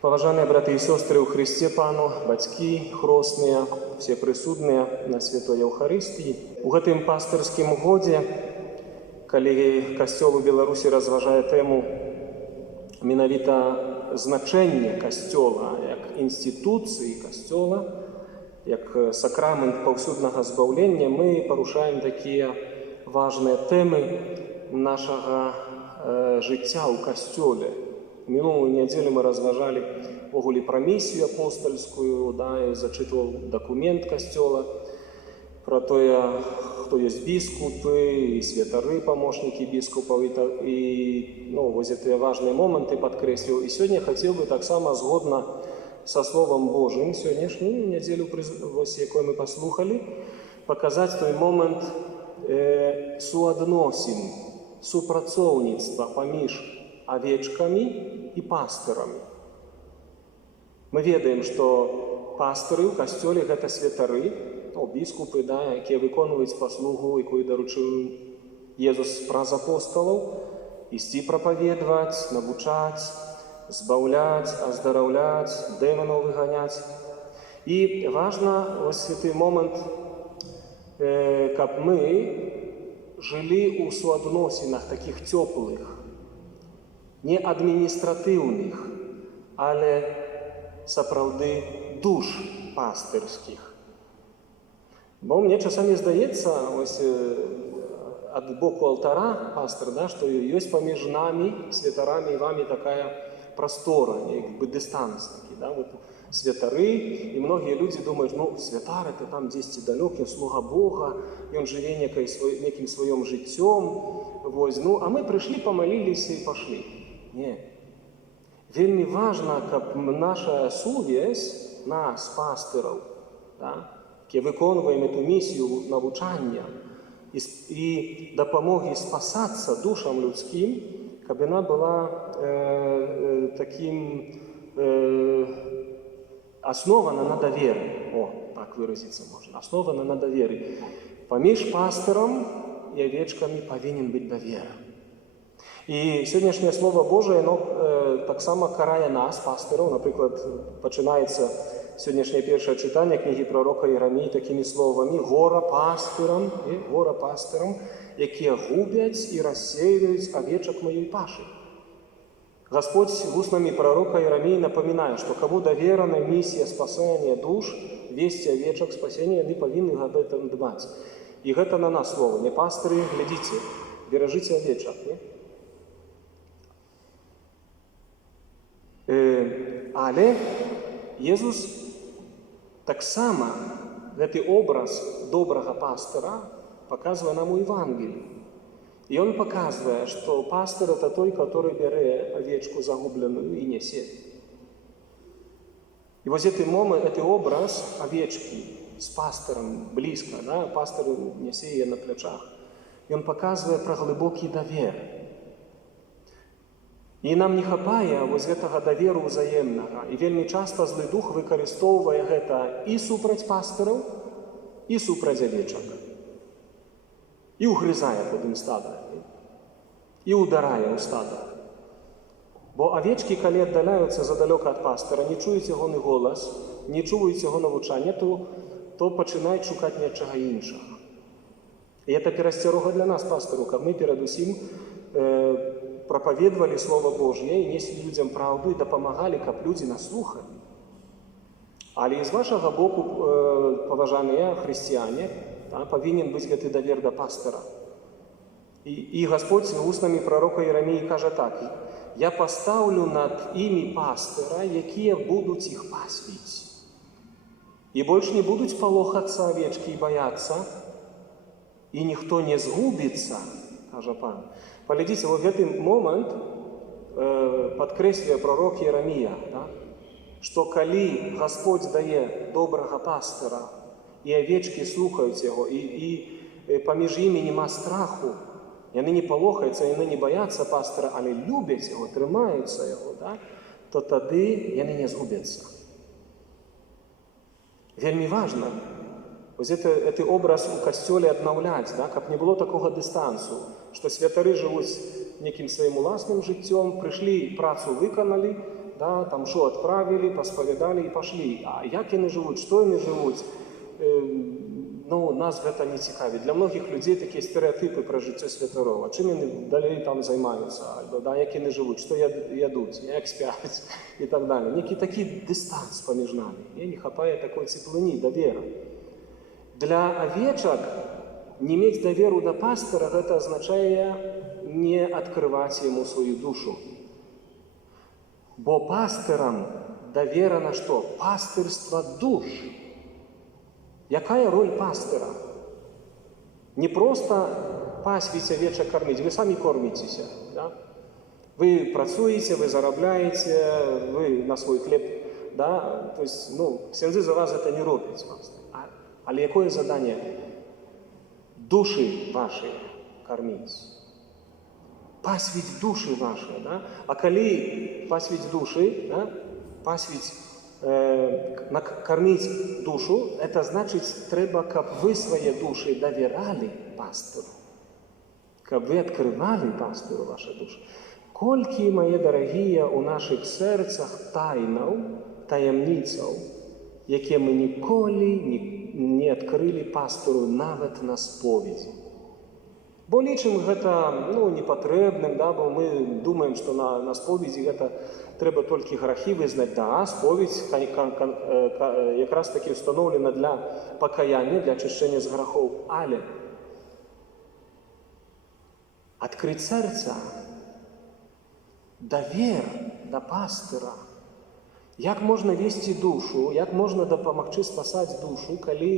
Паважаныя браты і сёстры ў Хрысце Пану, бацькі, хросныя, все прысутныя на святой Еўхарыстыі. У гэтым пастырскім годзе, калі касцёл у Беларусі разважае тэму менавіта значэння касцёла як інстытуцыі касцёла, як сакрамент паўсюднага збаўлення, мы парушаем такія важныя тэмы нашага жыцця ў касцёле. Мінулую нядзелю мы разважалі ввогуле пра місію апостальскую, я зачытваў дакумент касцёла, пра тое, хто ёсць біскупы і святары, памочнікі біскупаў, і вось гэтыя важныя моманты падкрэсліў. І сёння хацеў бы таксама згодна са Словам Божым, сённяшнюю нядзелю, якой мы паслухалі, паказаць той момант суадносін, супрацоўніцтва паміж авечкамі і пастырамі. Мы ведаем, што пастыры ў касцёле гэта святары, біскупы, якія выконваюць паслугу, якую даручыў Езус праз апосталаў, ісці прапаведваць, навучаць, збаўляць, аздараўляць, дэманаў выганяць. І важна вось гэты момант, каб мы жылі ў суадносінах такіх цёплых, не адміністратыўных, але сапраўды душ пастырскіх. Бо мне часамі здаецца, ось ад боку алтара пастыр, што ёсць паміж намі, святарамі і вамі такая прастора, як бы дыстанс такі, святары, і многія людзі думаюць, святар это там дзесьці далёкі, слуга Бога, ён жыве некім сваём жыццём, а мы прыйшлі, памаліліся і пашлі. Не. Вельмі важна, каб наша сувязь, нас, пастыраў, якія выконваем эту місію навучання і дапамогі спасацца душам людскім, каб яна была такім аснована на даверы. Так выразіцца можна. Аснована на даверы. Паміж пастырам і авечкамі павінен быць давера. І сённяшняе Слова Божае, таксама карае нас, пастыраў. Напрыклад, пачынаецца сённяшняе першае чытанне кнігі прарока Єремії такімі словамі: «Гора пастырам, якія губяць і рассеиваюць авечак маёй пашы». Господь устнамі пророка Єремії напоминае, што кому даверана місія спасання душ, весці авечак спасення, яны павінны аб этом дбаць. І гэта на нас слова. Не пастыры, глядзіце, беражыце авечак. Але Езус таксама гэты образ добрага пастыра паказвае нам у Евангеліі. І ён паказвае, што пастыр это той, который бярэ авечку загубленую і нясе. І вось гэты образ авечкі з пастырам блізка, пастыр нясе яе на плячах, ён паказвае пра глыбокі давер. І нам не хапае вось гэтага даверу ўзаемнага. І вельмі часта злы дух выкарыстоўвае гэта і супраць пастыраў, і супраць авечак. І ўгрызае потым стада, і ўдарае ў стада. Бо авечкі, калі аддаляюцца задалёка ад пастыра, не чуюць ягоны голас, не чуюць яго навучання, то пачынаюць шукаць нечага іншага. І гэта перасцярога для нас, пастыру, каб мы перадусім прапаведвалі Слова Божье і неслі людзям праўду і дапамагалі, каб людзі нас слухалі. Але і з вашага боку, паважаныя хрысціяне, павінен быць гэты давер да пастыра. І Господь устнамі прарока Єремії кажа так: «Я пастаўлю над імі пастыра, якія будуць іх пасвіць. І больш не будуць палохацца авечкі і баяцца, і ніхто не згубіцца», кажа Пан. Паглядзіце, вот гэты момант падкрэслівае пророк Єремія, што калі Господь дае добрага пастыра, і авечкі слухаюць яго, і паміж імі няма страху, яны не палохаюцца, яны не баяцца пастыра, але любяць яго, трымаюцца яго, то тады яны не згубяцца. Вельмі важна вось гэты образ у касцёле аднаўляць, каб не было такога дыстансу, што святары жывуць некім сваім уласным жыццём, прыйшлі, працу выканалі, да, там что отправили, паспавядалі і пашлі. А як яны жывуць, што яны жывуць? Ну, нас гэта не цікавіць. Для многіх людзей такія стэрэатыпы пра жыццё святароў. А чым яны далей там займаюцца? Альбо, да, як яны жывуць, што ядуць, як спяць і так далее. Некі такі дыстанс паміж намі. Не хапае такой цеплыні, давера. Для авечак не мець даверу да пастыра, гэта азначае не адкрываць яму сваю душу. Бо пастырам давера на што? Пастырства душ. Якая роль пастыра? Не просто пасвіць авечак корміць, вы самі корміцеся. Да? Вы працуеце, вы зарабляеце, вы на свой хлеб. Да? То есть, ксяндзы за вас это не робяць. Але якое задание? Души ваши кормить. Пасвіць души ваши. Да? А калі пасвіць души, да? Пасвіць кормить душу, это значит, трэба, каб вы свои души доверяли пастыру, каб вы открывали пастыру ваши души. Колькі, мои дорогие, у наших сердцах тайнаў, таямніцаў, якія мы ніколі не адкрылі пастыру нават на споведзі. Бо лічым гэта непатрэбным, да, бо мы думаем, што на споведзі гэта трэба толькі грахі вызнаць. Да, споведь якраз таки установлена для пакаяння, для ачышчэння з грахоў. Але адкрыць сэрца, давер да пастыра, як можна весці душу, як можна дапамагчы спасаць душу, калі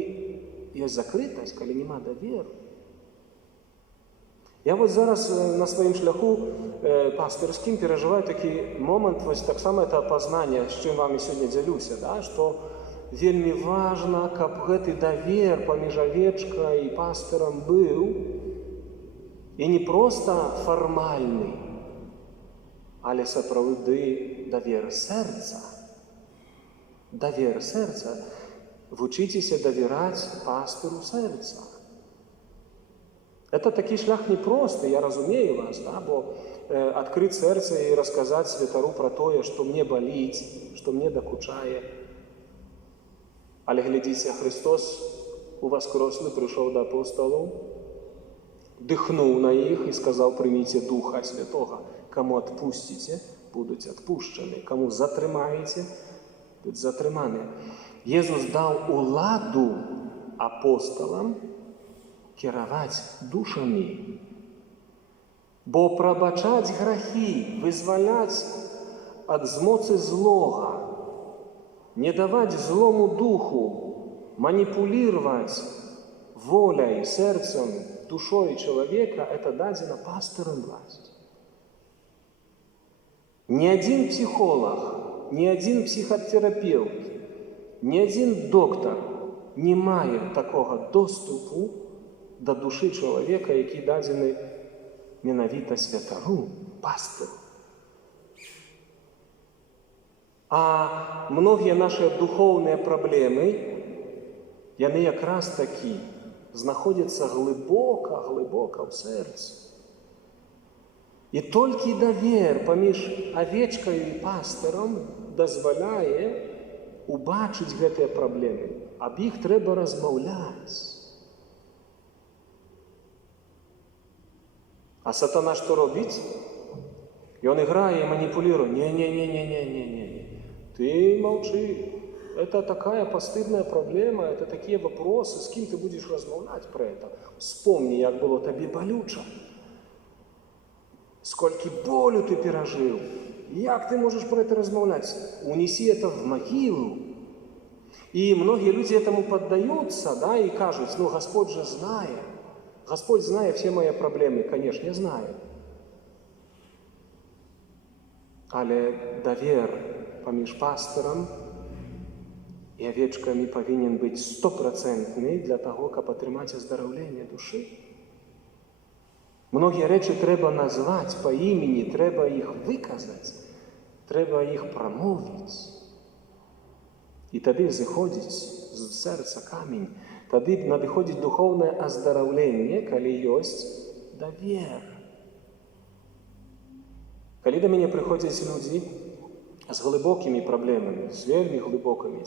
ёсць закрытасць, калі няма даверу. Я вот зараз на сваім шляху пастырскім перажываю такі момант, вось таксама это апазнанне, з чым вамі сёння дзялюся, да, што вельмі важна, каб гэты давер паміж авечкай і пастырам быў, і не проста фармальны, але сапраўды давер сэрца. Давер сэрца. Вучыцеся давераць пастыру сэрца. Это такі шлях непросты, я разумею вас, да, бо адкрыць сэрца і расказаць святару пра тое, што мне баліць, што мне дакучае. Але глядзіце, Христос уваскрослы прыйшоў да апосталаў, дыхнуў на іх і сказаў: прыміце Духа Святога. Каму адпусціце, будуць адпушчаны. Каму затрымаеце, будуць затрыманы. Езус даў уладу апосталам кіраваць душамі. Бо прабачаць грахі, вызваляць ад змоцы злога, не даваць злому духу, маніпулировать воляй, сердцем, душой человека, это дадзена пастырам власть. Ни один психолог, ни один психотерапевт, ни один доктор не мае такого доступу до души человека, які дадзены менавіта святару, пастыру. А многія наши духовныя праблемы, яны якраз такі знаходзяцца глыбока ў сэрцы. І толькі давер паміж авечкаю і пастырам дазваляе убачыць гэтыя праблемы. Аб іх трэба размаўляць. А сатана што робіць? Ён іграе і маніпулируе. Не. Ты молчи. Это такая постыдная проблема, это такие вопросы. С кем ты будешь размаўляць про это? Вспомни, як было табе балюча. Сколько болю ты пережил. Як ты можешь про это размаўляць? Унеси это в могилу. И многие люди этому поддаются, да, и кажут: ну, Господь же знает. Господь знает все мои проблемы. Конечно, знает. Але давер паміж пастырам і авечкамі павінен быць 100% для таго, каб атрымаць аздараўленне душы. Многія рэчы трэба назваць па імені, трэба іх выказаць, трэба іх прамовіць. І тады зыходзіць з сэрца камень, тады надыходзіць духоўнае аздараўленне, калі ёсць давер. Калі да мяне прыходзяць людзі з глибокімі праблемамі, з вельмі глибокімі,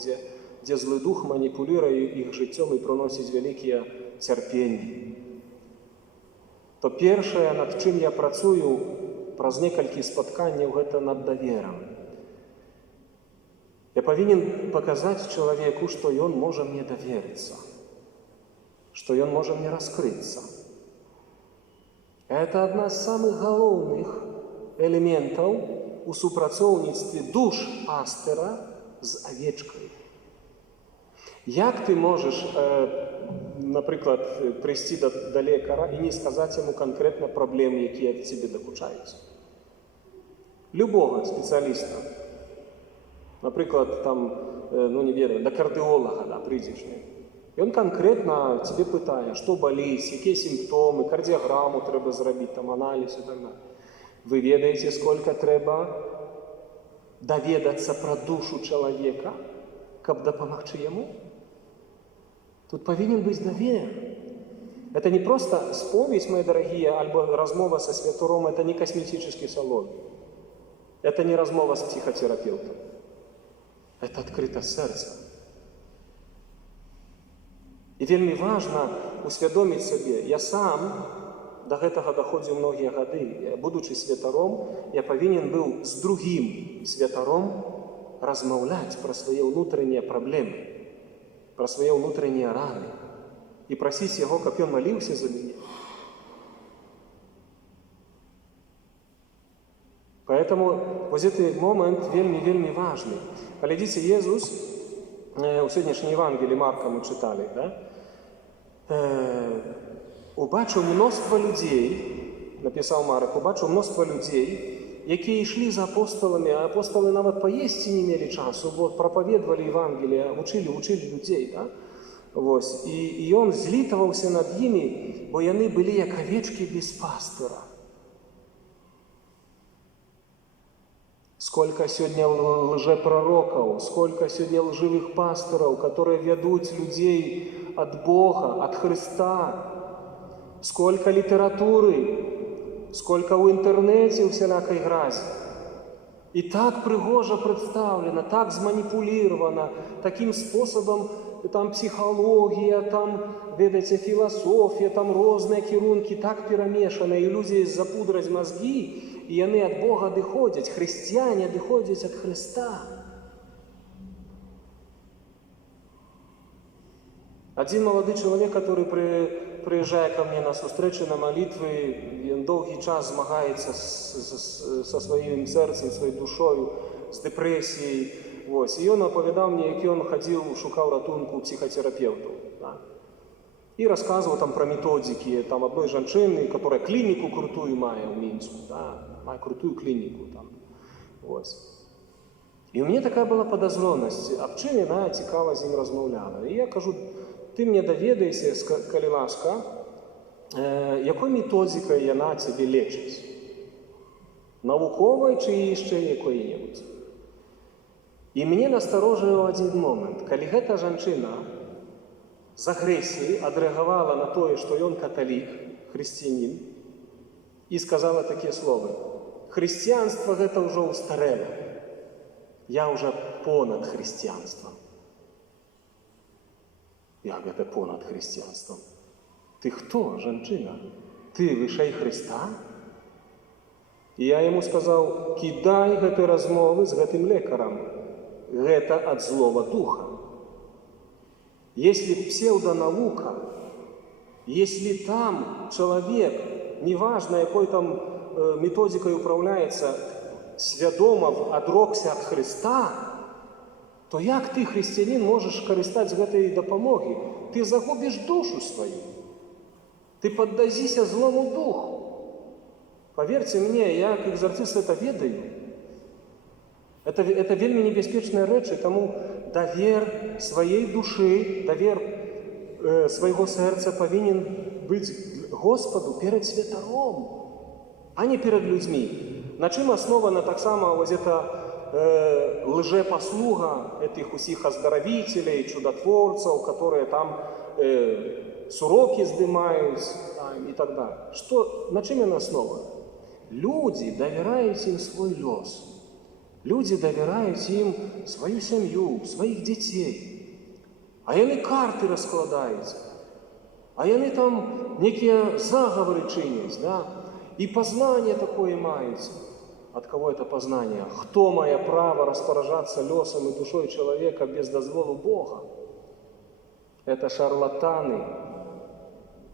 дзе злы дух маніпулюе іх жыццём і прыносіць вялікія цярпенні. То першае, над чым я працую праз некалькі спатканняў, гэта над даверам. Я павінен паказаць чалавеку, што ён можа мне даверыцца, што ён можа мне раскрыцца. Это адна з самых галоўных элементаў у супрацоўніцтве душ пастыра з авечкай. Як ты можаш, напрыклад, прыйсці да лекара і не сказаць яму канкрэтна праблемы, якія ад цябе дакучаюць? Любога спецыяліста. Напрыклад, там, не ведаю, да кардыолага, прыйдзеш. Ён канкрэтна цябе пытае, што баліць, якія сімптомы, кардыяграму трэба зрабіць, там аналіз і так далее. Вы ведаеце, сколько трэба даведацца пра душу чалавека, каб дапамагчы яму? Тут павінен быць давер. Это не просто споведь, мои дорогие, альбо размова со святаром, это не косметический салон. Это не размова с психотерапевтом. Это адкрытасць сэрца. І вельмі важна усвядоміць сабе, я сам да гэтага даходзіў многія гады. Будучы святаром, я павінен быў з другім святаром размаўляць пра свае ўнутраннія праблемы, пра свае ўнутраннія раны і прасіць яго, каб ён маліўся за мяне. Поэтому вот этот момент вельмі важный. Глядите, Иисус, у сегодняшней Евангелии Марка мы читали, убачив мноства людей, написал Марк, убачив мноства людей, які йшли за апостолами, а апостоли навіть поїсти не мали часу, вот, проповедовали Евангелие, учили людей, да? Вот. И он злитывался над ними, бо яны были як овечки без пастора. Сколько сегодня лжепророков, сколько сегодня лживых пасторов, которые ведут людей от Бога, от Христа. Сколько литературы, сколько в интернете всякой грязи. И так пригожа представлено, так зманипулировано, таким способом там психология, там, видите, философия, там разные кірунки, так перемешаны, и люди запудрать мозги, и они от Бога доходят, христиане доходят от Христа. Один молодой человек, который приезжая ко мне на встречу, на молитвы, он долгий час змагається со своим сердцем, своей душою, с депрессией. Вот. И он оповедал мне, как он ходил, шукал ратунку психотерапевту. Да. И рассказывал там про методики там, одной женщины, которая клинику крутую має в Минску, да, має крутую клинику там. Вот. И у меня такая была подозренность, об чим вона цікаво з ним розмовляла. І я кажу, ти мені довідайся, коли ласка, якою методикою вона тебе лечить? Науковою чи ще якою-небудь? І мене насторожив один момент. Коли ця жінка з агресією відреагувала на те, що він католик, християнин, і сказала такі слова: християнство – це вже устарело. Я вже понад християнством. Як це понад християнством? Ти хто, жінка? Ти вищий Христа? І я йому сказав: кидай гэты розмови з гэтым лекарем. Гэта от злого духа. Если псевдонаука, если там человек, неважно, якой там методикой управляется, свядомо одрокся от Христа, то як ты, християнин, можешь користать гэтай допомоги? Ты загубишь душу свою. Ты поддазися злому духу. Поверьте мне, я как экзорцист это ведаю. Это вельми небяспечная рэч, и тому давер своей души, давер своего сердца повинен быть Господу перед святаром, а не перед людьми. На чым основана так само вот эта лжепослуга этих усіх оздоровителей, чудотворцев, которые там с уроки здымают и так далее. Что, на чым она основана? Люди доверяют им свой лёс. Людзі давяраюць ім сваю сям'ю, сваіх дзяцей. А яны карты раскладаюць. А яны там некія загавары чыняць, да? И познание такое маюць. От кого это познание? Кто мае право распоряжаться лёсам и душой человека без дозволу Бога? Это шарлатаны,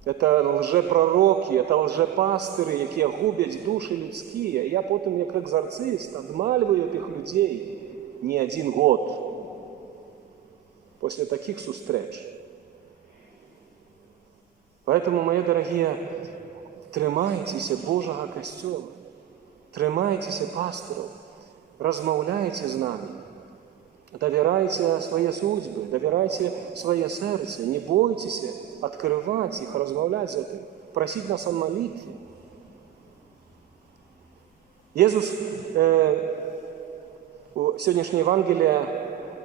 это лжепророки, это лжепастыры, якія губяць душы людскія. Я потым, як экзарцыст, адмальваю тых людзей не один год после таких сустрэч. Поэтому, мои дорогие, трымайцеся Божага касцёла, трымайцеся пастыраў, размаўляйце з намі, давярайце свае судьбы, давярайце свае сэрцы, не бойцеся адкрываць іх, размаўляць з гэтым, прасіць нас о малітве. Езус у сённяшняй Евангелія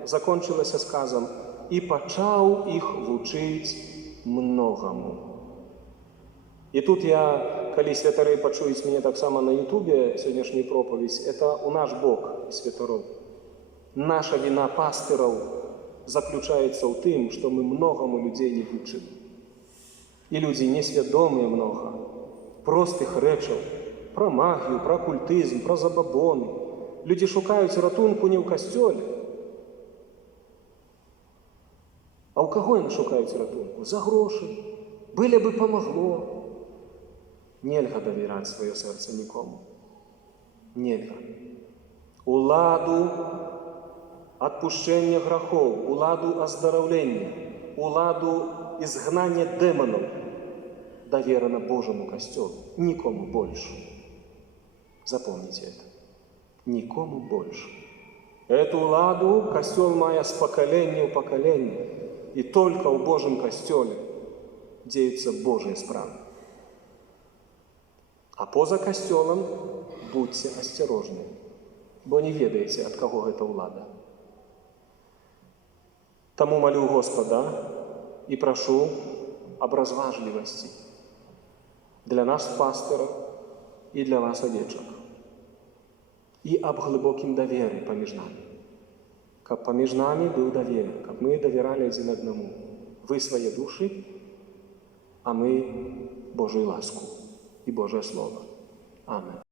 закончылася сказам: «І пачаў іх вучыць многаму». І тут я, калі святары пачуюць мяне таксама на ютубе сённяшняй пропаведь, это у наш бок, святароў. Наша віна пастыраў заключаецца ў тым, што мы многаму людзей не вучым. І людзі несвядомыя многа простых рэчаў пра магію, пра культызм, пра забабоны. Людзі шукаюць ратунку не ў касцёле. А ў каго яны шукаюць ратунку? За грошы. Былі бы памагло. Нельга давяраць сваё сэрца нікому. Нельга. Уладу адпушчэння грахоў, уладу аздараўлення, уладу изгнання дэманаў даверана Божьему касцёлу. Никому больше. Запомните это. Никому больше. Эту уладу касцёл мае з пакалення ў пакаленне. И только ў Божьем касцёле дзеюцца Божьи справы. А поза касцёлам будьце асцярожныя, бо не ведаеце, ад каго гэта ўлада. Таму малю Господа і прашу аб разважлівасці для нас, пастыраў, і для вас, авечак, і аб глыбокім даверы паміж намі. Каб паміж намі быў давер, каб мы давяралі адзін аднаму. Вы свае душы, а мы Божую ласку и Божие Слово. Аминь.